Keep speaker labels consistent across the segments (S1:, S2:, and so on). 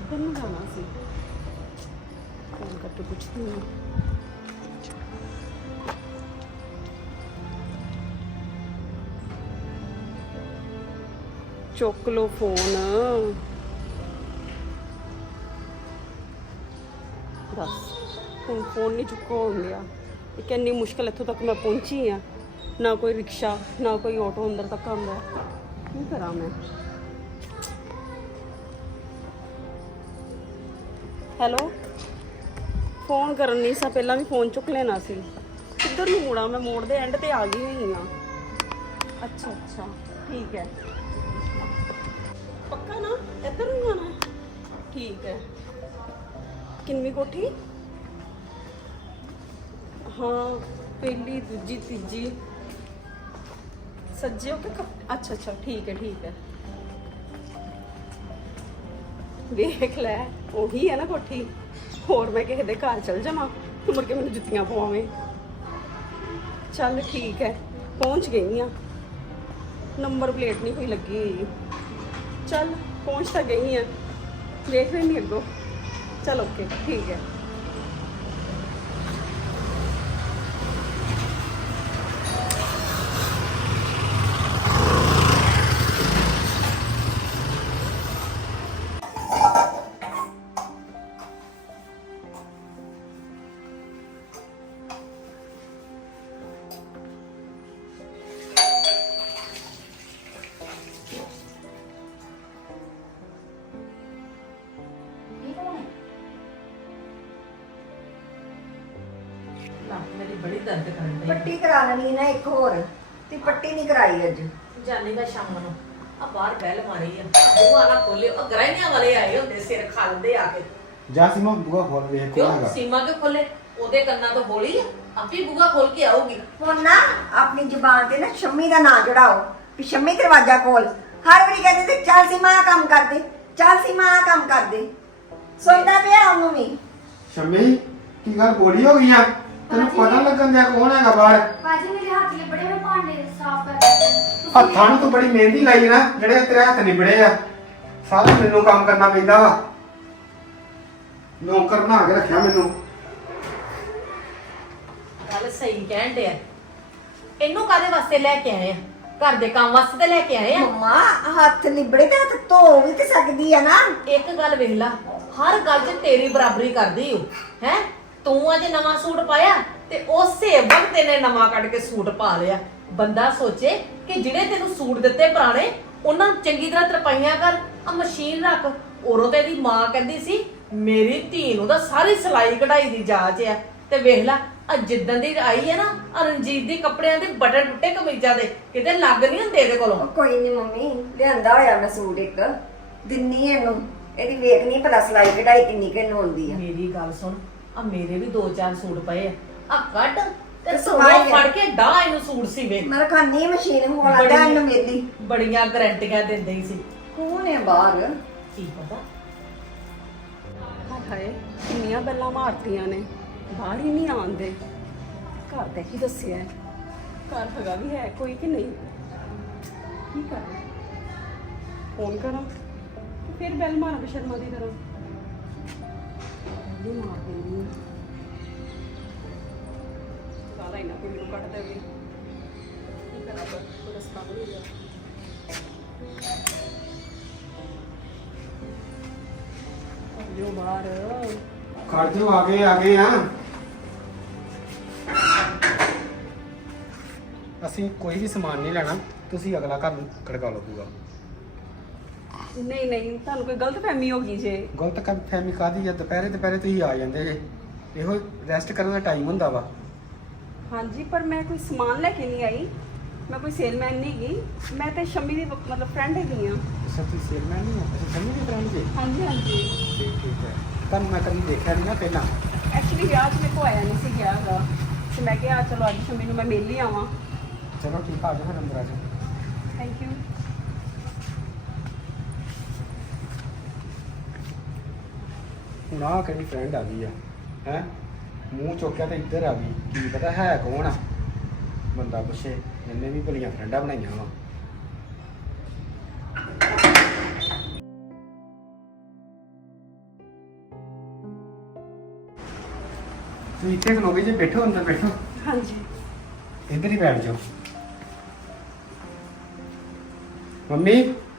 S1: ਕਿੱਧਰ ਨੂੰ ਜਾਣਾ ਸੀ ਫੋਨ ਕਰਕੇ ਪੁੱਛਦੀ ਹਾਂ। ਚੁੱਕ ਲੋ ਫੋਨ। ਬਸ ਹੁਣ ਫੋਨ ਨਹੀਂ ਚੁੱਕੋ ਹੋ ਗਿਆ। ਇੱਕ ਇੰਨੀ ਮੁਸ਼ਕਿਲ ਇੱਥੋਂ ਤੱਕ ਮੈਂ ਪਹੁੰਚੀ ਆ, ਨਾ ਕੋਈ ਰਿਕਸ਼ਾ ਨਾ ਕੋਈ ਆਟੋ ਅੰਦਰ ਤੱਕ ਆਉਂਦਾ। ਕੀ ਕਰਾਂ ਮੈਂ? ਹੈਲੋ, ਫੋਨ ਕਰਨ ਨਹੀਂ ਸਾ ਪਹਿਲਾਂ ਵੀ ਫੋਨ ਚੁੱਕ ਲੈਣਾ ਸੀ। ਕਿੱਧਰ ਨੂੰ ਮੁੜਾਂ? ਮੈਂ ਮੋੜ ਦੇ ਐਂਡ ਤੇ ਆ ਗਈ ਹੋਈ ਆ। ਅੱਛਾ ਅੱਛਾ ਠੀਕ ਹੈ, ਪੱਕਾ ਨਾ ਇੱਧਰ ਨੂੰ ਜਾਣਾ? ਠੀਕ ਹੈ। ਕਿੰਨਵੀਂ ਕੋਠੀ? ਹਾਂ, ਪਹਿਲੀ ਦੂਜੀ ਤੀਜੀ ਸੱਜੇ ਹੋ ਕੇ ਅੱਛਾ ਅੱਛਾ ਠੀਕ ਹੈ ਠੀਕ ਹੈ। ਵੇਖ ਲੈ ਉਹੀ ਹੈ ਨਾ ਕੋਠੀ। ਹੋਰ ਮੈਂ ਕਿਸੇ ਦੇ ਘਰ ਚਲ ਜਾਵਾਂ ਮੁੜ ਕੇ ਮੈਨੂੰ ਜੁੱਤੀਆਂ ਪਵਾਵੇਂ। ਚੱਲ ਠੀਕ ਹੈ, ਪਹੁੰਚ ਗਈ ਆ। ਨੰਬਰ ਪਲੇਟ ਨਹੀਂ ਕੋਈ ਲੱਗੀ ਹੋਈ। ਚੱਲ ਪਹੁੰਚ ਤਾਂ ਗਈ ਆ, ਦੇਖ ਲੈਣੀ ਅੱਗੋਂ। ਚਲ ਓਕੇ ਠੀਕ ਹੈ।
S2: मेरी बड़ी दर्द कर रही है।
S3: पट्टी करा लेनी ना एक होर ते पट्टी नहीं कराई अज।
S2: जाने का शाम ਨੂੰ ਆ ਬਾਹਰ ਬੈਲ ਮਾਰੀ ਆ ਬੂਹਾ ਨਾ ਖੋਲਿਓ। ਆ ਗਰਾਈਆਂ ਵਾਲੇ ਆਏ ਹੁੰਦੇ ਸਿਰ ਖਾਲਦੇ ਆ ਕੇ।
S4: ਜਾ ਸੀਮਾ ਬੂਹਾ ਖੋਲ ਵੇਖ
S2: ਕਿਉਂ
S4: ਕੋਣਾਗਾ।
S2: ਸੀਮਾ ਕੇ ਖੋਲੇ? ਉਹਦੇ ਕੰਨਾਂ ਤੋਂ ਬੋਲੀ ਆ ਆਪੇ ਬੂਹਾ ਖੋਲ ਕੇ ਆਊਗੀ।
S3: ਹੁਣ ਨਾ अपनी जुबान ते ना शम्मी दा नाम जड़ाओ कि शम्मी दरवाजा खोल। हर वारी कहदे ते चल सीमा आ काम कर दे, चल सीमा आ काम कर दे। सोचदा पिया ओनू भी।
S4: ਸ਼ਮੀ ਕੀ ਗੱਲ ਬੋਲੀ ਹੋ ਗਈ ਆ? ਤੈਨੂੰ ਪਤਾ ਲੱਗਣ ਦਿਆ ਕੌਣ ਹੈਗਾ ਬਾਹਰ?
S5: ਬਾਜੀ ਮੇਰੇ ਹੱਥ ਲਿਬੜੇ ਮੈਂ ਭਾਂਡੇ ਸਾਫ਼ ਕਰ
S4: ਹੱਥਾਂ ਨੂੰ ਤੂੰ ਬੜੀ ਮਹਿੰਦੀ ਲਾਈ ਨਾ, ਜਿਹੜੇ ਤੇਰੇ ਹੱਥ ਨਿਬੜੇ ਆ। ਸਾਰਾ ਮੈਨੂੰ ਕੰਮ ਕਰਨਾ ਪੈਂਦਾ ਵਾ। ਨੌਕਰ ਬਣਾ ਕੇ ਰੱਖਿਆ ਮੈਨੂੰ।
S2: ਗੱਲ ਸਹੀ ਕਹਿਣ ਡਿਆ। ਇਹਨੂੰ ਕਾਦੇ ਵਾਸਤੇ ਲੈ ਕੇ ਆਏ ਆ? ਘਰ ਦੇ ਕੰਮ ਵਾਸਤੇ ਤਾਂ ਲੈ ਕੇ ਆਏ ਆ।
S3: मम्मा हाथ लिबड़े ते हाथ धो भी ते सकदी है ना।
S2: ਇੱਕ ਗੱਲ ਵੇਖ ਲਾ, ਹਰ ਗੱਲ 'ਚ ਤੇਰੀ ਬਰਾਬਰੀ ਕਰਦੀ ਓ ਹੈ। ਤੂੰ ਅੱਜ ਨਵਾਂ ਸੂਟ ਪਾਇਆ ਤੇ ਉਸੇ ਵਕਤ ਇਹਨੇ ਨਵਾਂ ਕੱਢ ਕੇ ਸੂਟ ਪਾ ਲਿਆ। ਬੰਦਾ ਸੋਚੇ ਕਿ ਜਿਹੜੇ ਤੈਨੂੰ ਸੂਟ ਦਿੱਤੇ ਪੁਰਾਣੇ ਉਹਨਾਂ ਨੂੰ ਚੰਗੀ ਤਰ੍ਹਾਂ ਤਰਪਾਈਆਂ ਕਰ, ਆ ਮਸ਼ੀਨ ਰੱਖ। ਉਰੋਂ ਤੇ ਇਹਦੀ ਮਾਂ ਕਹਿੰਦੀ ਸੀ ਮੇਰੀ ਧੀ ਨੂੰ ਤਾਂ ਸਾਰੀ ਸਿਲਾਈ ਕਢਾਈ ਦੀ ਜਾਚ ਆ। ਤੇ ਵੇਖ ਲੈ ਆ ਜਿੱਦਣ ਦੀ ਆਈ ਹੈ ਨਾ ਰਣਜੀਤ ਦੀ ਕੱਪੜਿਆਂ ਦੇ ਬਟਨ ਟੁੱਟੇ ਕਮੀਜ਼ਾਂ ਦੇ ਕਿਤੇ ਲੱਗ ਨਹੀਂ ਹੁੰਦੇ ਇਹਦੇ ਕੋਲੋਂ।
S3: कोई नहीं मम्मी लियांदा होया मैं सूट एक दिन्नी है ਇਹਨੂੰ। ਇਹਦੀ ਵੇਖਣੀ ਭਲਾ ਸਲਾਈ ਕਢਾਈ ਕਿੰਨੀ ਕਿੰਨ ਹੁੰਦੀ ਆ।
S2: ਮੇਰੀ ਗੱਲ ਸੁਣ, ਆ ਮੇਰੇ ਵੀ 2-4 ਸੂਟ ਪਏ ਆ ਕੱਢ ਤੇ
S3: ਸਵਾਈ
S2: ਸਵਾਈ ਫੜ ਕੇ ਡਾਹ ਇਹਨੂੰ ਸੂਟ ਸੀਵੇ।
S3: ਮੈਂ ਖਾਨੀ ਮਸ਼ੀਨ ਹੋ ਲੱਗਦਾ ਇਹਨੂੰ ਮੇਰੀ।
S2: ਬੜੀਆਂ ਗਰੰਟੀਆਂ ਦਿੰਦੇ ਹੀ ਸੀ।
S3: ਕੌਣ ਹੈ ਬਾਹਰ?
S2: ਕੀ ਪਤਾ
S1: ਹਾਏ ਹਾਏ ਕਿੰਨੀਆਂ ਬੈਲਾਂ ਮਾਰਤੀਆਂ ਨੇ, ਬਾਹਰ ਹੀ ਨਹੀਂ ਆਉਂਦੇ। ਘਰ ਦਾ ਕੀ ਦੱਸਿਆ? ਘਰ ਹੈਗਾ ਵੀ ਹੈ ਕੋਈ ਕਿ ਨਹੀਂ? ਕੀ ਕਰਾਂ? ਫੋਨ ਕਰਾਂ ਫਿਰ ਬੈਲ ਮਾਰਾਂ ਤੇ ਸ਼ਰਮਾ ਦੀ ਕਰਾਂ? ਨਹੀਂ ਮਾਰ ਦਿੰਦੀ ਸਾਲਾ ਇਹਨਾਂ ਕੋਈ ਮੈਨੂੰ ਕੱਢ ਦੇਵੇ। ਕੀ ਕਰਾਂ ਪਰ ਕੋਈ ਰਸਤਾ ਨਹੀਂ ਹੈਗਾ। ਜੋ ਬਾਹਰ
S4: ਖੜ ਜੋ ਆ ਗਏ ਆ। ਅਸੀਂ ਕੋਈ ਵੀ ਸਮਾਨ ਨਹੀਂ ਲੈਣਾ, ਤੁਸੀਂ ਅਗਲਾ ਘਰ ਨੂੰ ਖੜਕਾ ਲਓ ਪੂਰਾ।
S1: ਨਹੀਂ ਨਹੀਂ ਤੁਹਾਨੂੰ ਕੋਈ ਗਲਤਫਹਿਮੀ ਹੋ ਗਈ ਜੇ।
S4: ਗਲਤ ਫਹਿਮੀ ਕਾਦੀ ਆ? ਦੁਪਹਿਰੇ ਤੁਸੀਂ ਆ ਜਾਂਦੇ ਜੇ। ਇਹੋ ਰੈਸਟ ਕਰਨ ਦਾ ਟਾਈਮ ਹੁੰਦਾ ਵਾ।
S1: ਹਾਂਜੀ ਪਰ ਮੈਂ ਕੋਈ ਸਮਾਨ ਲੈ ਕੇ ਨਹੀਂ ਆਈ, ਮੈਂ ਕੋਈ ਸੇਲਮੈਨ ਨਹੀਂ ਗਈ। ਮੈਂ ਤੇ ਸ਼ਮੀ ਦੀ ਮਤਲਬ ਫਰੈਂਡ ਹੈਗੀ ਆ।
S4: ਤੁਸੀਂ ਸੇਲਮੈਨ ਨਹੀਂ ਹੋ? ਤੁਸੀਂ ਸ਼ਮੀ ਦੀ ਫਰੈਂਡ ਜੀ?
S1: ਹਾਂਜੀ ਹਾਂਜੀ
S4: ਠੀਕ ਹੈ। ਤੁਹਾਨੂੰ ਮੈਂ ਕਦੀ ਦੇਖਿਆ ਨਹੀਂ ਨਾ ਪਹਿਲਾਂ।
S1: ਐਕਚੁਅਲੀ ਵਿਆਹ 'ਚ ਮੇਰੇ ਕੋ ਆਇਆ ਨਹੀਂ ਸੀ ਗਿਆ ਹੈਗਾ ਤੇ ਮੈਂ ਕਿਹਾ ਚਲੋ ਅੱਜ ਸ਼ਮੀ ਨੂੰ ਮੈਂ ਮਿਲ ਹੀ ਆਵਾਂ।
S4: ਚਲੋ ਠੀਕ ਆ, ਜਾਓ ਫਿਰ ਅੰਦਰ ਆ ਜਾਓ।
S1: Thank you.
S4: ਹੁਣ ਆਹ ਕਿਹੜੀ ਫਰੈਂਡ ਆ ਗਈ ਆ ਹੈ? ਮੂੰਹ ਚੁੱਕਿਆ ਤੇ ਇੱਧਰ ਆ ਗਈ। ਕੀ ਪਤਾ ਹੈ ਕੌਣ ਆ? ਬੰਦਾ ਪੁੱਛੇ। ਇਹਨੇ ਵੀ ਭਲੀਆਂ ਫਰੈਂਡਾਂ ਬਣਾਈਆਂ ਵਾ। ਤੁਸੀਂ ਇੱਥੇ ਖਲੋਗੇ ਜੇ ਬੈਠੋ ਅੰਦਰ ਬੈਠੋ
S1: ਹਾਂਜੀ
S4: ਇੱਧਰ ਹੀ ਬੈਠ ਜਾਓ ਮੰਮੀ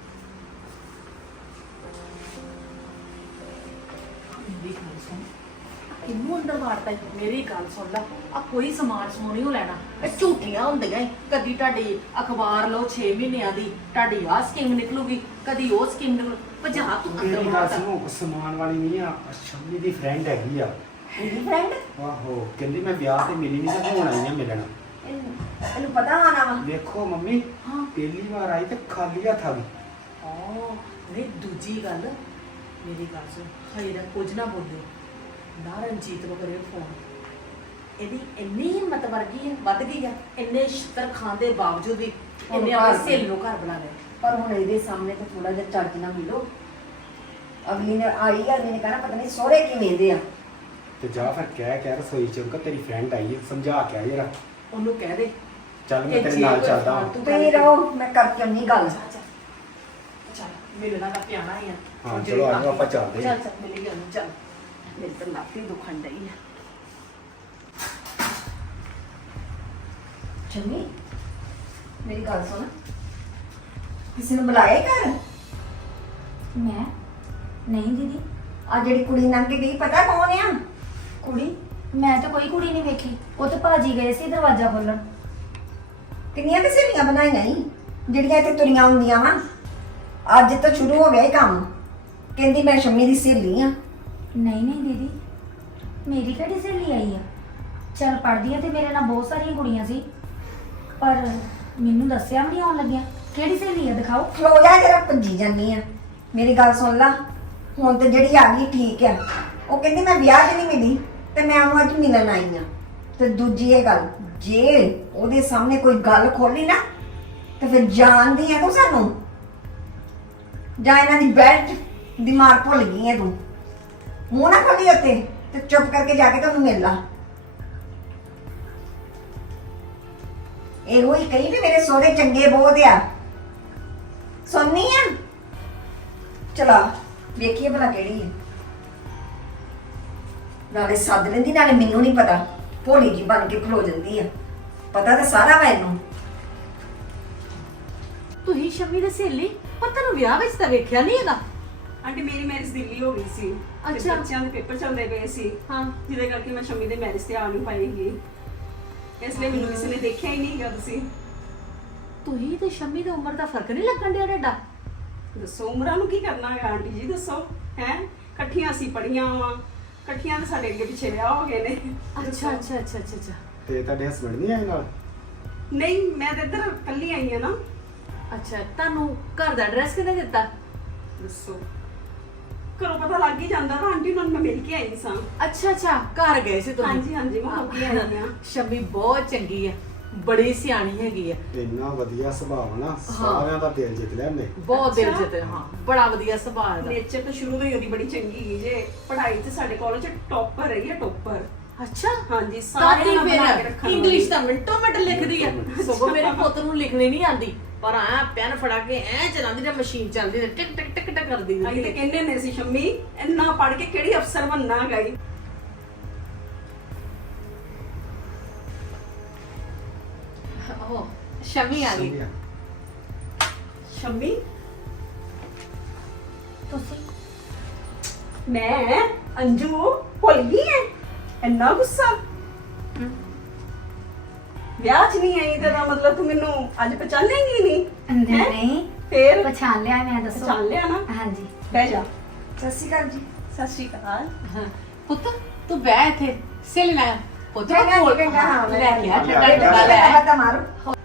S2: ਮੇਰੀ ਗੱਲ ਸੁਣ ਕਿੰਨੂੰ ਅੰਦਰ ਵਾੜਦਾ ਈ? ਮੇਰੀ ਗੱਲ ਸੁਣ ਲੈ ਆ ਕੋਈ ਸਮਾਨ ਸਮੂਨ ਨਹੀਂ ਲੈਣਾ ਇਹ ਝੂਠੀਆਂ ਹੁੰਦੀਆਂ ਈ। ਕਦੀ ਤੁਹਾਡੀ ਅਖਬਾਰ ਲਓ 6 ਮਹੀਨਿਆਂ ਦੀ ਤੁਹਾਡੀ ਆਹ ਸਕੀਮ ਨਿਕਲੂਗੀ ਕਦੀ ਉਹ ਸਕੀਮ ਨਿਕਲੂ ਭਜਾ ਤੂੰ ਅੰਦਰ
S4: ਮੇਰੀ ਗੱਲ
S2: ਵਾੜਦਾ
S4: ਸੁਣੋ ਸਮਾਨ ਵਾਲੀ ਨਹੀਂ ਆ ਸ਼ਮੀ ਦੀ ਫਰੈਂਡ ਹੈਗੀ ਆ
S3: ਇਹਦੀ ਫਰੈਂਡ
S4: ਆਹੋ ਕਹਿੰਦੀ ਮੈਂ ਵਿਆਹ ਤੇ ਮਿਲੀ ਨਹੀਂ ਤੇ ਹੁਣ ਆਈ ਆ ਮਿਲਣ
S3: ਇਹਨੂੰ ਪਤਾ ਹੋਣਾ ਵਾ
S4: ਵੇਖੋ ਮੰਮੀ
S2: ਹਾਂ
S4: ਪਹਿਲੀ ਵਾਰ ਆਈ ਤੇ ਖਾਲੀ ਹੱਥ ਆ ਗਈ
S2: ਓ ਨਹੀਂ ਦੂਜੀ ਗੱਲ ਮੇਰੀ ਗੱਲ ਸੁਣ ਹਜੇ ਤੱਕ ਕੁਝ ਨਾ ਬੋਲੇ ਨਾ ਰਣਜੀਤ ਨੂੰ ਕਰਿਓ ਫੋਨ ਇਹਦੀ ਇੰਨੀ ਹਿੰਮਤ ਵਰਗੀ ਹੈ ਵੱਧ ਗਈ ਆ ਇੰਨੇ ਸ਼ਿੱਤਰ ਖਾਣ ਦੇ ਬਾਵਜੂਦ ਵੀ ਇਹਨੇ ਆਪਣੀ ਸਹੇਲੀ ਨੂੰ ਘਰ ਬਣਾ ਲਿਆ
S3: ਪਰ ਹੁਣ ਇਹਦੇ ਸਾਹਮਣੇ ਤਾਂ ਥੋੜਾ ਜਿਹਾ ਚੱਜ ਨਾ ਮਿਲੋ ਅਗਲੀ ਨੇ ਆਈ ਅਗਲੀ ਨੇ ਕਹਿਣਾ ਪਤਾ ਨਹੀਂ ਸੋਹਰੇ ਕੀ ਵੇਂਦੇ ਆ
S4: ਤੇ ਜਾ ਫਿਰ ਕਹਿ ਰਸੋਈ ਚ ਕਿ ਤੇਰੀ ਫਰੈਂਡ ਆਈ ਹੈ ਸਮਝਾ ਕੇ ਆ ਜਰਾ
S2: ਉਹਨੂੰ ਕਹਿ ਦੇ
S4: ਚੱਲ ਮੈਂ
S2: ਇਹ
S4: ਤੇਰੇ
S2: ਜੇ
S4: ਨਾਲ
S2: ਕੋਈ
S4: ਚੱਲਦਾ ਹਾਂ।
S2: ਫਾਲਤੂ
S3: ਤੁਸੀਂ ਰਹੋ ਮੈਂ ਕਰਕੇ ਆਉਣੀ ਗੱਲ
S2: ਚੱਲ ਮਿਲਣਾ ਦਾ ਪਿਆਣਾ ਹੀ ਆ
S4: ਹਾਂ,
S2: ਹੁਣ
S4: ਚਲੋ
S2: ਜਿਹੜੀ
S4: ਆ ਜਾਓ, ਆਪਾਂ ਚੱਲਦੇ ਹਾਂ।
S2: ਚੱਲ ਮਿਲ ਗਿਆ ਚੱਲ ਮੇਰੇ ਤਾਂ ਲੱਤ ਹੀ ਦੁਖਣ ਡਈ ਆ
S3: ਚੰਨੀ ਮੇਰੀ ਗੱਲ ਸੁਣ ਕਿਸੇ ਨੂੰ ਬੁਲਾਇਆ ਘਰ
S5: ਮੈਂ ਨਹੀਂ ਦੀਦੀ
S3: ਆ ਜਿਹੜੀ ਕੁੜੀ ਲੰਘ ਕੇ ਗਈ ਪਤਾ ਕੌਣ ਆ
S5: ਕੁੜੀ ਮੈਂ ਤਾਂ ਕੋਈ ਕੁੜੀ ਨਹੀਂ ਵੇਖੀ ਉਹ ਤਾਂ ਭਾਜੀ ਗਏ ਸੀ ਦਰਵਾਜ਼ਾ ਖੋਲਣ
S3: ਕਿੰਨੀਆਂ ਤੇ ਸਹੇਲੀਆਂ ਬਣਾਈਆਂ ਈ ਜਿਹੜੀਆਂ ਇੱਥੇ ਤੁਰੀਆਂ ਹੁੰਦੀਆਂ ਵਾ ਅੱਜ ਤਾਂ ਸ਼ੁਰੂ ਹੋ ਗਿਆ ਇਹ ਕੰਮ ਕਹਿੰਦੀ ਮੈਂ ਸ਼ੰਮੀ ਦੀ ਸਹੇਲੀ ਆ
S5: ਨਹੀਂ ਨਹੀਂ ਦੀਦੀ ਮੇਰੀ ਕਿਹੜੀ ਸਹੇਲੀ ਆਈ ਆ ਚਲ ਪੜ੍ਹਦੀਆਂ ਤੇ ਮੇਰੇ ਨਾਲ ਬਹੁਤ ਸਾਰੀਆਂ ਕੁੜੀਆਂ ਸੀ ਪਰ ਮੈਨੂੰ ਦੱਸਿਆ ਵੀ ਨਹੀਂ ਆਉਣ ਲੱਗਿਆ ਕਿਹੜੀ ਸਹੇਲੀ ਆ ਦਿਖਾਓ
S3: ਖਲੋ ਜਾ ਜਰਾ ਭੱਜੀ ਜਾਨੀ ਆ ਮੇਰੀ ਗੱਲ ਸੁਣ ਲਾ ਹੁਣ ਤੇ ਜਿਹੜੀ ਆ ਗਈ ਠੀਕ ਆ ਉਹ ਕਹਿੰਦੀ ਮੈਂ ਵਿਆਹ 'ਚ ਨਹੀਂ ਮਿਲੀ ਤੇ ਮੈਂ ਉਹਨੂੰ ਅੱਜ ਮਿਲਣ ਆਈ ਆ ਤੇ ਦੂਜੀ ਇਹ ਗੱਲ ਜੇ ਉਹਦੇ ਸਾਹਮਣੇ ਕੋਈ ਗੱਲ ਖੋਲੀ ਨਾ ਤੇ ਫਿਰ ਜਾਣਦੀ ਆ ਤੂੰ ਸਾਨੂੰ ਜਾਂ ਇਹਨਾਂ ਦੀ ਬੈਲਟ ਦਿਮਾਗ ਭੁੱਲ ਗਈ ਹੈ ਤੂੰ ਮੂੰਹ ਨਾ ਖੋਲੀ ਉੱਤੇ ਤੇ ਚੁੱਪ ਕਰਕੇ ਜਾ ਕੇ ਤੁਹਾਨੂੰ ਮਿਲ ਲਾ ਇਹੋ ਹੀ ਕਹੀ ਵੀ ਮੇਰੇ ਸੋਹਰੇ ਚੰਗੇ ਬਹੁਤ ਆ ਸੁਣਨੀ ਆ ਚਲਾ ਵੇਖੀਏ ਭਲਾ ਕਿਹੜੀ ਹੈ ਨਾਲੇ ਸੱਦ ਲੈਂਦੀ ਨਾਲੇ ਮੈਨੂੰ ਨਹੀਂ ਪਤਾ ਭੋਲੀ ਜੀ ਬਣ ਕੇ ਖਲੋ ਜਾਂਦੀ ਆ ਪਤਾ ਤਾਂ ਸਾਰਾ ਵਾ ਇਹਨੂੰ
S2: ਤੁਸੀਂ ਸ਼ਮੀ ਦੀ ਸਹੇਲੀ ਪਰ ਤੈਨੂੰ ਵਿਆਹ ਵਿੱਚ ਤਾਂ ਵੇਖਿਆ ਨਹੀਂ ਹੈਗਾ
S1: ਆਂਟੀ ਮੇਰੀ ਮੈਰਿਜ ਦਿੱਲੀ ਹੋ ਗਈ ਸੀ ਤੇ
S2: ਅੱਛਾ।
S1: ਬੱਚਿਆਂ ਦੇ ਪੇਪਰ ਚੱਲਦੇ ਪਏ ਸੀ
S2: ਹਾਂ
S1: ਜਿਹਦੇ ਕਰਕੇ ਮੈਂ ਸ਼ਮੀ ਦੇ ਮੈਰਿਜ ਤੇ ਆ ਨਹੀਂ ਪਾਏਗੀ ਇਸ ਲਈ ਮੈਨੂੰ ਕਿਸੇ ਨੇ ਦੇਖਿਆ ਹੀ ਨਹੀਂ ਗਾ ਤੁਸੀਂ
S2: ਤੁਸੀਂ ਤੇ ਸ਼ਮੀ ਦੀ ਉਮਰ ਦਾ ਫਰਕ ਨਹੀਂ ਲੱਗਣ ਡਿਆ ਤੁਹਾਡਾ
S1: ਦੱਸੋ ਉਮਰਾਂ ਨੂੰ ਕੀ ਕਰਨਾ ਹੈ ਆਂਟੀ ਜੀ ਦੱਸੋ ਹੈ ਇਕੱਠੀਆਂ ਅਸੀਂ ਪੜੀਆਂ ਵਾ ਇਕੱਠੀਆਂ ਦੇ ਸਾਡੇ ਅੱਗੇ ਪਿੱਛੇ ਵਿਆਹ ਹੋ ਗਏ ਨੇ
S2: ਅੱਛਾ ਅੱਛਾ ਅੱਛਾ ਅੱਛਾ ਅੱਛਾ
S4: ਤੇ ਤੁਹਾਡੇ ਹਸਬੰਡ ਨਹੀਂ ਆਏ ਨਾਲ
S1: ਨਹੀਂ ਮੈਂ ਤਾਂ ਇੱਧਰ ਇਕੱਲੀ ਆਈ ਆ ਨਾ
S2: ਅੱਛਾ ਤੁਹਾਨੂੰ ਘਰ ਦਾ ਐਡਰੈਸ ਕਿਹਨੇ ਦਿੱਤਾ
S1: ਦੱਸੋ ਘਰੋਂ ਪਤਾ ਲੱਗ ਹੀ ਜਾਂਦਾ ਨਾ ਆਂਟੀ ਨੂੰ ਮੈਂ ਮਿਲ ਕੇ ਆਈ ਸਾਂ
S2: ਅੱਛਾ ਅੱਛਾ ਘਰ ਗਏ ਸੀ ਤੁਸੀਂ
S1: ਹਾਂਜੀ ਹਾਂਜੀ ਮੈਂ ਹੋ ਕੇ ਆਈ ਆ
S2: ਸ਼ਮੀ ਬਹੁਤ ਚੰਗੀ ਹੈ ਬੜੀ ਸਿਆਣੀ ਹੈਗੀ ਹੈ
S4: ਇੰਨਾ ਵਧੀਆ ਸੁਭਾਅ ਨਾ ਸਾਰਿਆਂ ਦਾ ਦਿਲ ਜਿੱਤ ਲਿਆ ਨੇ
S2: ਬਹੁਤ ਦਿਲ
S1: ਅੱਛਾ।
S2: ਜਿੱਤੇ ਹਾਂ ਬੜਾ ਵਧੀਆ ਸੁਭਾਅ ਦਾ
S1: ਨੇਚਰ ਤਾਂ ਸ਼ੁਰੂ ਤੋਂ ਹੀ ਉਹਦੀ ਬੜੀ ਚੰਗੀ ਹੈ ਜੇ ਪੜ੍ਹਾਈ ਤੇ ਸਾਡੇ ਕਾਲਜ ਚ ਟੌਪਰ ਰਹੀ ਹੈ ਟੌਪਰ
S2: ਅੱਛਾ
S1: ਹਾਂਜੀ
S2: ਸਾਡੀ
S1: ਨੂੰ ਬਣਾ ਕੇ
S2: ਫਿਰ
S1: ਰੱਖਣ
S2: ਇੰਗਲਿਸ਼ ਤਾਂ ਮਿੰਟੋ ਮਿੰਟ ਲਿਖਦੀ ਆ ਸਗੋਂ ਮੇਰੇ ਪੁੱਤ ਨੂੰ ਲਿਖਣੀ ਨਹੀਂ ਆਂਦੀ ਪਰ ਐ ਪੈਨ ਫੜਾ ਕੇ ਐ ਚਲਾਉਂਦੀ ਤੇ ਮਸ਼ੀਨ ਚੱਲਦੀ ਤੇ ਟਿਕ ਟਿਕ ਟਿਕ ਟਿਕ ਕਰਦੀ
S1: ਅਸੀਂ ਤੇ ਕਹਿੰਦੇ ਨੇ ਸੀ ਸ਼ੰਮੀ ਇੰਨਾ ਪੜ੍ਹ ਕੇ ਕਿਹੜੀ ਅਫਸਰ ਬਣਨਾ ਗਈ
S2: ਉਹ ਸ਼ਮੀ ਆ ਗਈ
S1: ਸ਼ੰਮੀ
S5: ਤੁਸੀਂ
S1: ਮੈਂ ਅੰਜੂ ਭੁੱਲ ਗਈ ਐ ਇੰਨਾ ਗੁੱਸਾ ਵਿਆਹ 'ਚ ਨਹੀਂ ਆਈ ਤੇਰਾ ਮਤਲਬ ਤੂੰ ਮੈਨੂੰ ਅੱਜ ਪਛਾਣੇਂਗੀ ਨਹੀਂ
S5: ਨਹੀਂ
S1: ਹੈਂ?
S5: ਨਹੀਂ
S1: ਫੇਰ
S5: ਪਛਾਣ ਲਿਆ ਮੈਂ ਦੱਸੋ
S1: ਪਛਾਣ ਲਿਆ ਨਾ
S5: ਹਾਂਜੀ
S1: ਬਹਿ ਜਾ
S3: ਸਤਿ ਸ਼੍ਰੀ ਅਕਾਲ ਜੀ
S1: ਸਤਿ ਸ਼੍ਰੀ ਅਕਾਲ
S2: ਹਾਂ ਪੁੱਤ ਤੂੰ ਬਹਿ ਇੱਥੇ ਸੇਲ ਲੈ ਪੁੱਤ
S3: ਚੰਗਾ,
S2: ਕੋਲ
S3: ਚੰਗਾ, ਹਾਂ,
S2: ਲੈ ਕੇ ਆ
S4: ਲੈ
S2: ਠੰਡਾ
S4: ਕੇ
S2: ਠੰਡਾ
S4: ਆ।
S2: ਲੈ
S3: ਪਤਾ ਮਾਰੋ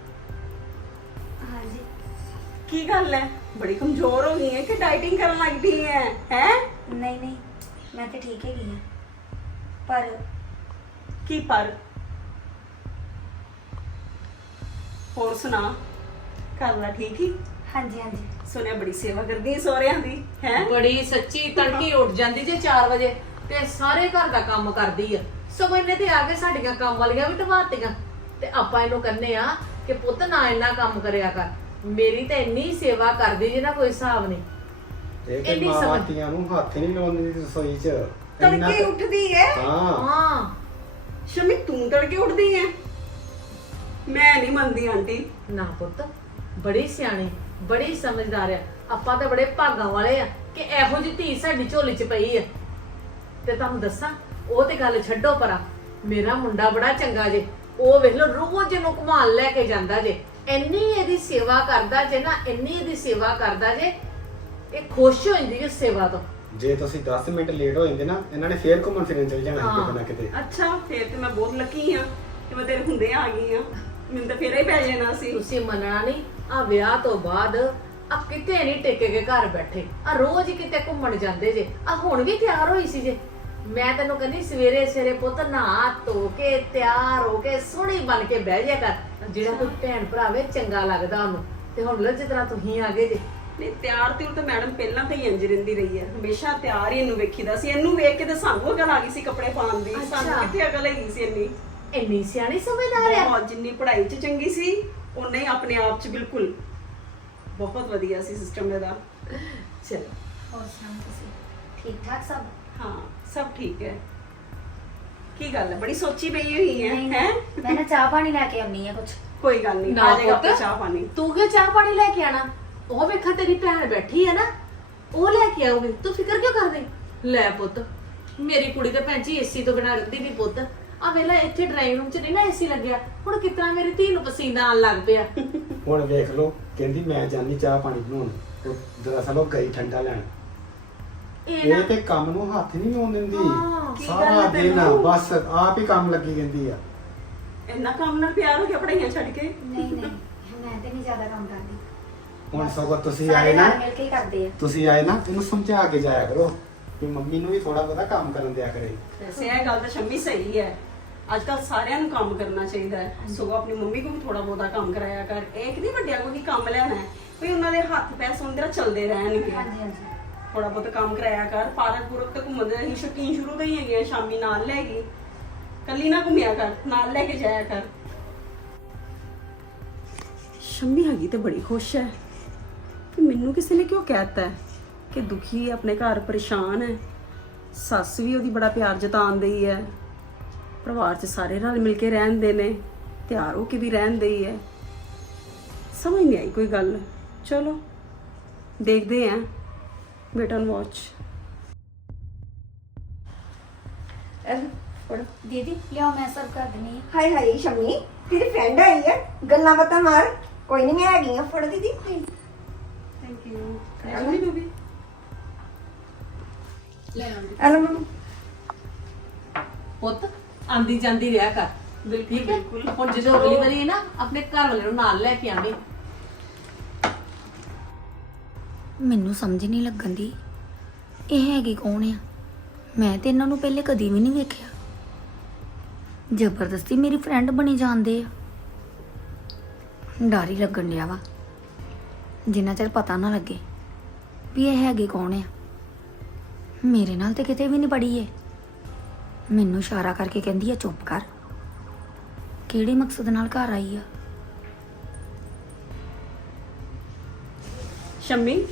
S5: ਹਾਂਜੀ
S1: ਕੀ ਗੱਲ ਹੈ ਬੜੀ ਕਮਜ਼ੋਰ ਹੋ ਗਈ ਹੈ ਕਿ ਡਾਈਟਿੰਗ ਕਰਨ ਲੱਗ ਪਈ ਹੈ ਹੈ
S5: ਨਹੀਂ ਨਹੀਂ ਮੈਂ ਤੇ ਠੀਕ ਹੈਗੀ ਆ ਪਰ
S1: ਕੀ ਪਰ ਹੋਰ ਸੁਣਾ ਘਰ ਦਾ ਠੀਕ ਹੀ
S5: ਹਾਂਜੀ ਹਾਂਜੀ
S1: ਸੁਣਿਆ ਬੜੀ ਸੇਵਾ ਕਰਦੀ ਹੈ ਸਹੁਰਿਆਂ ਦੀ ਹੈ
S2: ਬੜੀ ਸੱਚੀ ਤੜਕੀ ਉੱਠ ਜਾਂਦੀ ਜੇ 4 ਵਜੇ ਤੇ ਸਾਰੇ ਘਰ ਦਾ ਕੰਮ ਕਰਦੀ ਆ ਸਗੋਂ ਇਹਨੇ ਤੇ ਆ ਕੇ ਸਾਡੀਆਂ ਕੰਮ ਵਾਲੀਆਂ ਵੀ ਢਵਾਤੀਆਂ ਤੇ ਆਪਾਂ ਇਹਨੂੰ ਕਹਿੰਨੇ ਆ ਕਿ ਪੁੱਤ ਨਾ ਇੰਨਾ ਕੰਮ ਕਰਿਆ ਕਰ ਮੇਰੀ ਤਾਂ ਇੰਨੀ ਸੇਵਾ ਕਰਦੀ ਜੇ ਨਾ ਕੋਈ ਹਿਸਾਬ ਨਹੀਂ
S4: ਇਹ ਕਿ
S2: ਇੰਨੀ
S4: ਮਾਵਾਂ
S2: ਸਮਝ-
S4: ਧੀਆਂ ਨੂੰ ਹੱਥ ਨਹੀਂ ਲਾਉਂਦੀ ਰਸੋਈ 'ਚ ਇੰਨਾ
S1: ਤੜਕੇ
S4: ਕੁ-
S1: ਉੱਠਦੀ ਹੈ
S4: ਹਾਂ
S2: ਹਾਂ
S1: ਸ਼ਮੀ ਤੂੰ ਤੜਕੇ ਉੱਠਦੀ ਐ? ਮੈਂ ਨਹੀਂ ਮੰਨਦੀ ਆਂਟੀ।
S2: ਨਾ ਪੁੱਤ, ਬੜੀ ਸਿਆਣੀ, ਬੜੀ ਸਮਝਦਾਰ ਆ। ਆਪਾਂ ਤਾਂ ਬੜੇ ਭਾਗਾਂ ਵਾਲੇ ਆ ਕਿ ਇਹੋ ਜਿਹੀ ਧੀ ਸਾਡੀ ਝੋਲੀ 'ਚ ਪਈ ਆ। ਤੇ ਤੁਹਾਨੂੰ ਦੱਸਾਂ, ਉਹ ਤੇ ਗੱਲ ਛੱਡੋ ਪਰਾਂ, ਮੇਰਾ ਮੁੰਡਾ ਬੜਾ ਚੰਗਾ ਜੇ। ਉਹ ਵੇਖ ਲਓ ਰੋਜ਼ ਇਹਨੂੰ ਘੁਮਾਣ ਲੈ ਕੇ ਜਾਂਦਾ ਜੇ, ਇੰਨੀ ਇਹਦੀ ਸੇਵਾ ਕਰਦਾ ਜੇ ਨਾ, ਇੰਨੀ ਇਹਦੀ ਸੇਵਾ ਕਰਦਾ ਜੇ, ਇਹ ਖੁਸ਼ ਹੋ ਜਾਂਦੀ ਜੇ ਸੇਵਾ ਤੋਂ।
S4: ਜੇ ਤੁਸੀਂ 10 ਮਿੰਟ ਲੇਟ ਹੋ ਜਾਂਦੇ ਨਾ, ਇਹਨਾਂ ਨੇ ਫੇਰ ਘੁੰਮਣ ਫਿਰਨ ਚਲ ਜਾਣਾ ਸੀ ਕਿਤੇ ਨਾ ਕਿਤੇ।
S1: ਅੱਛਾ, ਫੇਰ ਤੇ ਮੈਂ ਬਹੁਤ ਲੱਕੀ ਆ ਕਿ ਮੈਂ ਤੇਰੇ ਹੁੰਦੇ ਆ ਗਈ ਆ। ਮੈਨੂੰ ਤਾਂ ਫੇਰ ਹੀ ਪੈ ਜਾਣਾ ਸੀ।
S2: ਤੁਸੀਂ ਮੰਨਣਾ ਨਹੀਂ, ਆ ਵਿਆਹ ਤੋਂ ਬਾਅਦ ਆ ਕਿਤੇ ਨਹੀਂ ਟਿਕੇ ਕੇ ਘਰ ਬੈਠੇ, ਆ ਰੋਜ਼ ਹੀ ਕਿਤੇ ਘੁੰਮਣ ਜਾਂਦੇ ਜੇ। ਆ ਹੁਣ ਵੀ ਤਿਆਰ ਹੋਈ ਸੀ ਜੇ। ਮੈਂ ਤੈਨੂੰ ਕਹਿੰਦੀ ਸਵੇਰੇ ਸਵੇਰੇ ਪੁੱਤ ਨਹਾ ਧੋ ਕੇ ਤਿਆਰ ਹੋ ਕੇ ਸੋਹਣੀ ਬਣ ਕੇ ਬਹਿ ਜਾ ਕਰ। ਜਿਹੜਾ ਕੋਈ ਭੈਣ ਭਰਾਵੇ ਚੰਗਾ ਲੱਗਦਾ ਉਹਨੂੰ। ਤੇ ਹੁਣ ਲੋ ਜਿਸ ਤਰ੍ਹਾਂ ਤੁਸੀਂ ਆ ਗਏ ਜੇ।
S1: ਨਹੀਂ, ਤਿਆਰ ਤੇ ਉਹ ਤਾਂ ਮੈਡਮ ਪਹਿਲਾਂ ਤੋਂ ਹੀ ਇੰਜ ਰਹਿੰਦੀ ਰਹੀ ਹੈ, ਹਮੇਸ਼ਾ ਤਿਆਰ ਹੀ ਇਹਨੂੰ ਵੇਖੀਦਾ ਸੀ। ਇਹਨੂੰ ਵੇਖ ਕੇ ਤਾਂ ਸਾਨੂੰ ਅਕਲ ਆ ਗਈ ਸੀ ਕੱਪੜੇ ਪਾਉਣ ਦੀ। ਸਾਨੂੰ
S2: ਅੱਛਾ।
S1: ਕਿੱਥੇ ਅਕਲ ਹੈਗੀ ਸੀ ਇੰਨੀ।
S2: ਇੰਨੀ ਸਿਆਣੀ ਸਮਝਦਾਰ ਆ।
S1: ਬਹੁਤ, ਜਿੰਨੀ ਪੜ੍ਹਾਈ 'ਚ ਚੰਗੀ ਸੀ ਉਨਾ ਹੀ ਆਪਣੇ ਆਪ 'ਚ ਬਿਲਕੁਲ ਬਹੁਤ ਵਧੀਆ ਸੀ ਸਿਸਟਮ ਇਹਦਾ।
S2: ਚਲੋ
S5: ਹੋਰ ਸੁਣਾਓ ਤੁਸੀਂ? ਠੀਕ ਠਾਕ ਸਭ?
S1: ਹਾਂ, ਸਭ ਠੀਕ ਹੈ। ਕੀ ਗੱਲ ਹੈ, ਬੜੀ ਸੋਚੀ ਪਈ ਹੋਈ ਹੈ
S5: ਨਹੀਂ,
S1: ਹੈ?
S5: ਮੈਂ ਨਾ ਚਾਹ ਪਾਣੀ ਲੈ ਕੇ ਆਉਣੀ ਆ ਕੁਝ।
S1: ਕੋਈ ਗੱਲ ਨਹੀਂ,
S2: ਨਾ
S1: ਆ ਜਾਏਗਾ
S2: ਪੁੱਤ।
S1: ਆਪੇ ਚਾਹ ਪਾਣੀ।
S2: ਤੂੰ ਕਿਉਂ ਚਾਹ ਪਾਣੀ ਲੈ ਕੇ ਆਣਾ? ਉਹ ਵੇਖਾ ਤੇਰੀ ਭੈਣ ਬੈਠੀ ਹੈ ਨਾ, ਉਹ ਲੈ ਕੇ ਆਉਗੀ। ਤੂੰ ਫਿਕਰ ਕਿਉਂ ਕਰਦੀ? ਲੈ ਪੁੱਤ, ਮੇਰੀ ਕੁੜੀ ਤਾਂ ਭੈਣ ਜੀ ਏਸੀ ਤੋਂ ਬਿਨਾਂ ਰਹਿੰਦੀ ਨਹੀਂ ਪੁੱਤ। ਆ ਵੇਲਾ ਇੱਥੇ ਡਰਾਈਵਿੰਗ ਰੂਮ 'ਚ ਨਹੀਂ ਨਾ ਏਸੀ ਲੱਗਿਆ, ਹੁਣ ਕਿਤਨਾ ਮੇਰੀ ਧੀ ਨੂੰ ਪਸੀਨਾ ਆਣ ਲੱਗ ਪਿਆ।
S4: ਹੁਣ ਵੇਖ ਲਓ, ਕਹਿੰਦੀ ਮੈਂ ਜਾਨੀ ਚਾਹ ਪਾਣੀ ਬਣਾਉਣ। ਉਹ ਦਰਅਸਲ ਉਹ ਗਈ ਠੰਡਾ ਲੈਣ।
S2: ਇਹ ਨਾ
S4: ਇਹ ਤੇ ਕੰਮ ਨੂੰ ਹੱਥ ਨਹੀਂ ਲਾਉਣ ਦਿੰਦੀ।
S2: ਹਾਂ,
S1: ਕੀ
S4: ਸਾਰਾ
S1: ਗੱਲ ਹੈ
S4: ਦਿਨ
S1: ਤੈਨੂੰ?
S4: ਬਸ ਆਪ ਹੀ ਕੰਮ ਲੱਗੀ ਕਹਿੰਦੀ ਆ।
S1: ਇੰਨਾ ਕੰਮ ਨਾਲ ਪਿਆਰ ਹੋ ਗਿਆ ਪੜ੍ਹਾਈਆਂ ਛੱਡ ਕੇ?
S5: ਨਹੀਂ ਨਹੀਂ, ਮੈਂ ਤੇ ਨਹੀਂ ਜ਼ਿਆਦਾ ਕੰਮ ਕਰਦੀ।
S4: ਹੁਣ ਸਗੋਂ ਤੁਸੀਂ
S5: ਸਾਰੇ
S4: ਆਏ ਨਾ,
S5: ਨਾਲ ਮਿਲ ਕੇ ਹੀ ਕਰਦੇ ਆ।
S4: ਤੁਸੀਂ ਆਏ ਨਾ, ਇਹਨੂੰ ਸਮਝਾ ਕੇ ਜਾਇਆ ਕਰੋ ਕਿ ਮੰਮੀ ਨੂੰ ਵੀ ਥੋੜਾ ਬਹੁਤਾ ਕੰਮ ਕਰਨ ਦਿਆ ਕਰੇ।
S1: ਵੈਸੇ ਇਹ ਗੱਲ ਤਾਂ ਸ਼ੰਮੀ ਸਹੀ ਹੈ। ਅੱਜ ਕੱਲ ਸਾਰਿਆਂ ਨੂੰ ਕੰਮ ਕਰਨਾ ਚਾਹੀਦਾ ਹੈ। ਸਗੋਂ ਆਪਣੀ ਮੰਮੀ ਨੂੰ ਵੀ ਥੋੜਾ ਬਹੁਤਾ ਕੰਮ ਕਰਾਇਆ ਕਰ। ਇਹ ਕਿ ਨਹੀਂ ਵੱਡਿਆਂ ਕੋਲ ਹੀ ਕੰਮ ਲੈਣਾ ਹੈ, ਵੀ ਉਹਨਾਂ ਦੇ ਹੱਥ ਪੈਰ ਸੋਹਣੀ ਤਰ੍ਹਾਂ ਚੱਲਦੇ ਰਹਿਣਗੇ।
S5: ਹਾਂਜੀ ਹਾਂਜੀ।
S1: ਥੋੜਾ ਬਹੁਤ ਕੰਮ ਕਰਾਇਆ ਕਰ। ਪਾਰਕ ਪੂਰਕ ਤੇ ਘੁੰਮਦੇ ਅਸੀਂ ਸ਼ੌਕੀਨ ਸ਼ੁਰੂ ਤੋਂ ਹੀ ਹੈਗੇ ਆ। ਸ਼ਾਮੀ ਨਾਲ ਲੈ ਗਈ, ਕੱਲੀ ਨਾ ਘੁੰਮਿਆ ਕਰ, ਨਾਲ ਲੈ ਕੇ ਜਾਇਆ ਕਰ। ਸ਼ੰਮੀ ਹੈਗੀ ਤੇ ਬੜੀ ਖੁਸ਼ ਹੈ ਕਿ ਮੈਨੂੰ ਕਿਸੇ ਨੇ ਕਿਉਂ ਕਹਿਤਾ ਕਿ ਦੁਖੀ ਹੈ, ਆਪਣੇ ਘਰ ਪਰੇਸ਼ਾਨ ਹੈ। ਸੱਸ ਵੀ ਉਹਦੀ ਬੜਾ ਪਿਆਰ ਜਤਾਉਂਦੀ ਹੈ, ਪਰਿਵਾਰ 'ਚ ਸਾਰੇ ਰਲ ਮਿਲ ਕੇ ਰਹਿੰਦੇ ਨੇ, ਤਿਆਰ ਹੋ ਕੇ ਵੀ ਰਹਿੰਦੇ ਹੀ ਹੈ। ਸਮਝ ਨਹੀਂ ਆਈ ਕੋਈ ਗੱਲ। ਚਲੋ ਦੇਖਦੇ ਆਂ। Wait and watch.
S5: ਦੀਦੀ ਲਿਆਓ, ਮੈਂ ਸਭ ਕਰ ਦਿੰਨੀ ਆ।
S3: ਹਾਏ ਹਾਏ ਸ਼ਮੀ, ਤੇਰੀ ਫਰੈਂਡ ਆਈ ਹੈ, ਗੱਲਾਂ ਬਾਤਾਂ ਮਾਰ। ਕੋਈ ਨਹੀਂ, ਮੈਂ ਹੈਗੀ ਆ। ਫੜ ਦੀਦੀ।
S1: Thank you. ਸ਼ੰਮੀ ਬੇਬੀ
S2: ਲੈ ਆਉਂਦੀ
S3: ਹਲੋ ਮੰਮੀ।
S2: ਪੁੱਤ, ਆਂਦੀ ਜਾਂਦੀ ਰਿਹਾ ਕਰ।
S1: ਬਿਲਕੁਲ
S2: ਠੀਕ ਹੈ?
S1: ਬਿਲਕੁਲ।
S2: ਹੁਣ ਜਦੋਂ ਅਗਲੀ ਵਾਰੀ ਨਾ ਆਪਣੇ ਘਰ ਵਾਲੇ ਨੂੰ ਨਾਲ ਲੈ ਕੇ ਆਵੇਂ।
S5: ਮੈਨੂੰ ਸਮਝ ਨਹੀਂ ਲੱਗਣ ਦੀ ਇਹ ਹੈਗੇ ਕੌਣ ਆ। ਮੈਂ ਤੇ ਇਹਨਾਂ ਨੂੰ ਪਹਿਲੇ ਕਦੀ ਵੀ ਨਹੀਂ ਵੇਖਿਆ। ਜ਼ਬਰਦਸਤੀ ਮੇਰੀ ਫਰੈਂਡ ਬਣੀ ਜਾਂਦੇ ਆ। ਡਰ ਹੀ ਲੱਗਣ ਡਿਆ ਵਾ, ਜਿੰਨਾ ਚਿਰ ਪਤਾ ਨਾ ਲੱਗੇ ਵੀ ਇਹ ਹੈਗੇ ਕੌਣ ਆ। ਮੇਰੇ ਨਾਲ ਤੇ ਕਿਤੇ ਵੀ ਨਹੀਂ ਪੜੀ ਏ। ਮੈਨੂੰ ਇਸ਼ਾਰਾ ਕਰਕੇ ਕਹਿੰਦੀ ਆ ਚੁੱਪ ਕਰ। ਕਿਹੜੇ ਮਕਸਦ ਨਾਲ ਘਰ ਆਈ ਆ?
S1: ਸ਼ੰਮੀ,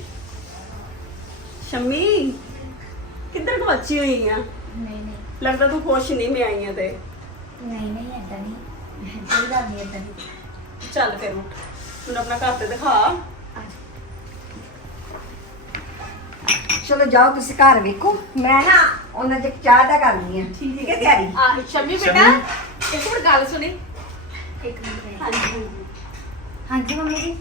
S1: ਸ਼ੰਮੀ ਕਿੱਧਰ ਗਵਾਚੀ ਹੋਈ ਆ?
S5: ਨਹੀਂ ਨਹੀਂ
S1: ਲੱਗਦਾ ਤੂੰ ਖੁਸ਼ ਨਹੀਂ ਮੈਂ ਆਈ ਆ ਤੇ।
S5: ਨਹੀਂ ਨਹੀਂ ਏਦਾਂ ਨਹੀਂ, ਕੋਈ ਗੱਲ ਨਹੀਂ ਏਦਾਂ ਦੀ।
S1: ਚੱਲ ਫਿਰ ਉੱਠ, ਮੈਨੂੰ ਆਪਣਾ ਘਰ ਤੇ ਦਿਖਾ।
S3: ਚਲੋ ਜਾਓ, ਤੁਸੀਂ ਘਰ ਵੇਖੋ। ਮੈਂ ਨਾ ਉਹਨਾਂ ਚ ਚਾਹ ਦਾ ਕਰਨੀ ਆ। ਠੀਕ ਹੈ ਤਿਆਰੀ?
S2: ਆ ਸ਼ਮੀ ਬੇਟਾ, ਇੱਕ ਮਿੰਟ ਗੱਲ ਸੁਣੀ।
S5: ਇੱਕ ਮਿੰਟ।
S1: ਹਾਂਜੀ ਹਾਂਜੀ।
S5: ਹਾਂਜੀ ਮੰਮੀ ਜੀ।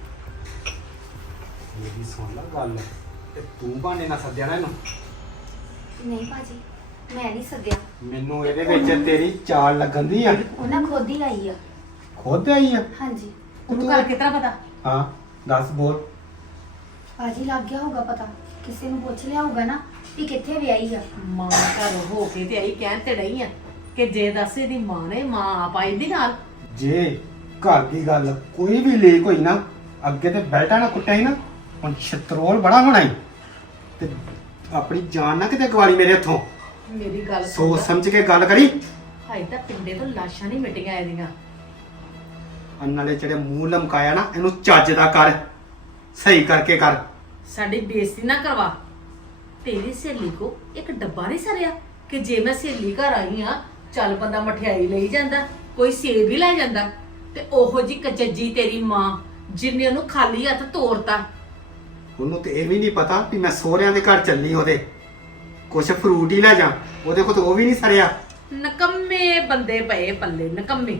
S4: ਮੇਰੀ ਸੁਣ ਲੈ ਗੱਲ, ਤੇ ਤੂੰ ਬਹਾਨੇ ਨਾਲ ਸੱਦਿਆ ਨਾ ਇਹਨੂੰ।
S5: ਨਹੀਂ ਭਾਜੀ, ਮੈਂ ਨਹੀਂ ਸੱਦਿਆ।
S4: ਮੈਨੂੰ ਇਹਦੇ ਵਿੱਚ ਤੇਰੀ ਚਾਲ ਲੱਗਣ ਦੀ ਆ।
S5: ਉਹਨਾਂ ਖੁਦ ਹੀ ਆਈ ਆ।
S4: ਖੁਦ ਆਈ ਆ?
S5: ਹਾਂਜੀ
S2: ਉਹਨੂੰ ਘਰ ਕਿਤਨਾ ਪਤਾ?
S4: ਹਾਂ, ਦੱਸ ਬੋਲ।
S5: ਭਾਜੀ ਲੱਗ ਗਿਆ ਹੋਊਗਾ ਪਤਾ, ਕਿਸੇ ਨੂੰ ਪੁੱਛ ਲਿਆ ਹੋਊਗਾ ਨਾ ਕਿ ਕਿੱਥੇ ਵਿਆਹੀ ਆ।
S2: ਮਾਂ ਘਰ ਹੋ ਕੇ ਤੇ ਆਈ, ਕਹਿਣ ਤੇ ਡਈ ਆ ਕਿ ਜੇ ਦੱਸ ਇਹਦੀ ਮਾਂ ਨੇ, ਮਾਂ ਆਪ ਆਈ ਦੀ ਨਾਲ।
S4: ਜੇ ਘਰ ਦੀ ਗੱਲ ਕੋਈ ਵੀ ਲੀਕ ਹੋਈ ਨਾ, ਅੱਗੇ ਤੇ ਬੈਲਟਾ ਨਾ ਕੁੱਟਿਆ ਹੀ ਨਾ, ਹੁਣ ਛਤਰੋਲ ਬੜਾ ਹੋਣਾ ਈ। ਤੇ ਆਪਣੀ ਜਾਨ ਨਾ ਕਿਤੇ ਗਵਾਲੀ ਮੇਰੇ ਹੱਥੋਂ।
S2: ਮੇਰੀ ਗੱਲ
S4: ਸੋਚ ਸਮਝ ਕੇ ਗੱਲ ਕਰੀ।
S2: ਹਾਈ ਤਾਂ ਪਿੰਡੇ ਤੋਂ ਲਾਸ਼ਾਂ ਨਹੀਂ ਮਿਟੀਆਂ ਇਹਦੀਆਂ।
S4: ਨਾਲੇ ਜਿਹੜੇ ਮੂੰਹ ਲਮਕਾਇਆ ਨਾ, ਇਹਨੂੰ ਚੱਜ ਦਾ ਕਰ, ਸਹੀ ਕਰਕੇ ਕਰ।
S2: ਸਾਡੀ ਬੇਇੱਜ਼ਤੀ ਨਾ ਕਰਵਾ। ਤੇਰੀ ਸਹੇਲੀ ਕੋ ਇੱਕ ਡੱਬਾ ਨਹੀਂ ਸਰਿਆ ਕਿ ਜੇ ਮੈਂ ਸਹੇਲੀ ਘਰ ਆਈ ਆ ਚੱਲ ਬੰਦਾ ਮਠਿਆਈ ਲਈ ਜਾਂਦਾ, ਕੋਈ ਸੇਬ ਹੀ ਲੈ ਜਾਂਦਾ, ਤੇ ਉਹੋ ਜੀ ਕਚੱਜੀ ਤੇਰੀ ਮਾਂ ਜਿੰਨੇ ਉਹਨੂੰ ਖਾਲੀ ਹੱਥ ਤੋਰਤਾ।
S4: ਉਹਨੂੰ ਤੇ ਇਹ ਵੀ ਨਹੀਂ ਪਤਾ ਵੀ ਮੈਂ ਸਹੁਰਿਆਂ ਦੇ ਘਰ ਚੱਲੀ ਉਹਦੇ ਕੁਛ ਫਰੂਟ ਹੀ ਲੈ ਜਾ, ਉਹਦੇ ਕੋਲ ਤਾਂ ਉਹ ਵੀ ਨਹੀਂ ਸਰਿਆ।
S2: ਨਕੰਮੇ ਬੰਦੇ ਪਏ ਪੱਲੇ, ਨਕੰਮੇ।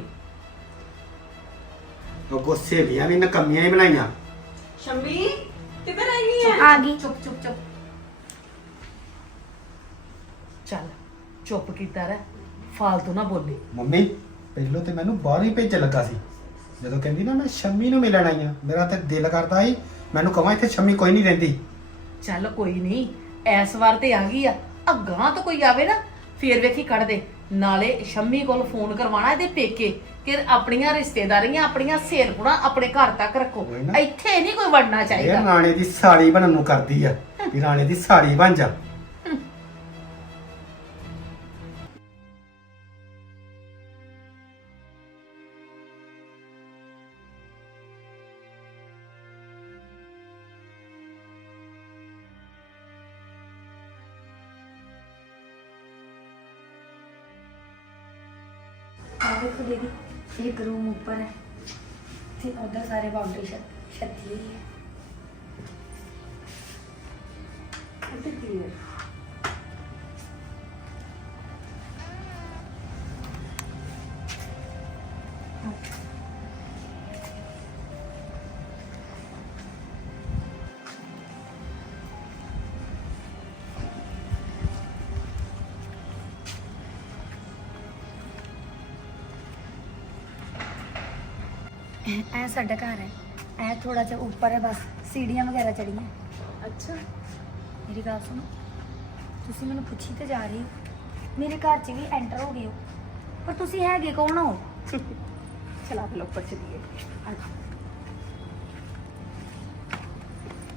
S4: ਉਹ ਗੁੱਸੇ ਦੀਆਂ ਵੀ ਨਕਮੀਆਂ ਹੀ ਬਣਾਈਆਂ।
S1: ਸ਼ੰਮੀ ਕਿੱਧਰ ਆਈ ਹੈ?
S5: ਆ ਗਈ।
S2: ਚੁੱਪ ਚੁੱਪ ਚੁੱਪ। ਚੱਲ ਚੁੱਪ ਕੀਤਾ ਰਹਿ, ਫਾਲਤੂ ਨਾ ਬੋਲੀ।
S4: ਮੰਮੀ ਪਹਿਲੋਂ ਤੇ ਮੈਨੂੰ ਬਾਹਰ ਹੀ ਭੇਜਣ ਲੱਗਾ ਸੀ, ਜਦੋਂ ਕਹਿੰਦੀ ਨਾ ਮੈਂ ਸ਼ੰਮੀ ਨੂੰ ਮਿਲਣ ਆਈ ਆ, ਮੇਰਾ ਤੇ ਦਿਲ ਕਰਦਾ ਸੀ ਮੈਨੂੰ ਕਹਾਂ ਇੱਥੇ ਸ਼ੰਮੀ ਕੋਈ ਨਹੀਂ ਰਹਿੰਦੀ।
S2: ਚੱਲ ਕੋਈ ਨਹੀਂ, ਐਸ ਵਾਰ ਤੇ ਆ ਗਈ ਆ, ਅੱਗਾਂ ਤੋਂ ਕੋਈ ਆਵੇ ਨਾ ਫੇਰ ਵੇਖੀ ਕੱਢ ਦੇ। ਨਾਲੇ ਸ਼ੰਮੀ ਕੋਲ ਫੋਨ ਕਰਵਾਣਾ ਇਹਦੇ ਪੇਕੇ ਕਿ ਆਪਣੀਆਂ ਰਿਸ਼ਤੇਦਾਰੀਆਂ, ਆਪਣੀਆਂ ਸੇਰਪੁਣਾ ਆਪਣੇ ਘਰ ਤੱਕ ਰੱਖੋ,
S4: ਹੋਏ ਨਾ।
S2: ਇੱਥੇ ਨਹੀਂ ਕੋਈ ਵੜਨਾ
S4: ਇਹ
S2: ਚਾਹੀਦਾ।
S4: ਰਾਣੇ ਦੀ ਸਾਲੀ ਬਣਨ ਨੂੰ ਕਰਦੀ ਆ ਵੀ ਰਾਣੇ ਦੀ ਸਾਲੀ ਬਣ ਜਾ।
S5: देखो दीदी, एक रूम ऊपर है, फिर उधर सारे बाउंड्री छत ही है।
S1: ਇੱਥੇ ਕੀ ਹੈ?
S5: ऐ साडा घर है, ऐ थोड़ा सा ऊपर है, बस सीढ़ियाँ वगैरह चढ़ियाँ।
S1: ਅੱਛਾ
S5: मेरी गल सुनो, तुसी मैनू पुछी तो जा रही हो, मेरे घर च भी एंटर हो गए हो, पर तुसी हैगे कौन हो?
S1: ਚਲਾ ਫਿਰ ਉੱਪਰ ਚਲੀਏ।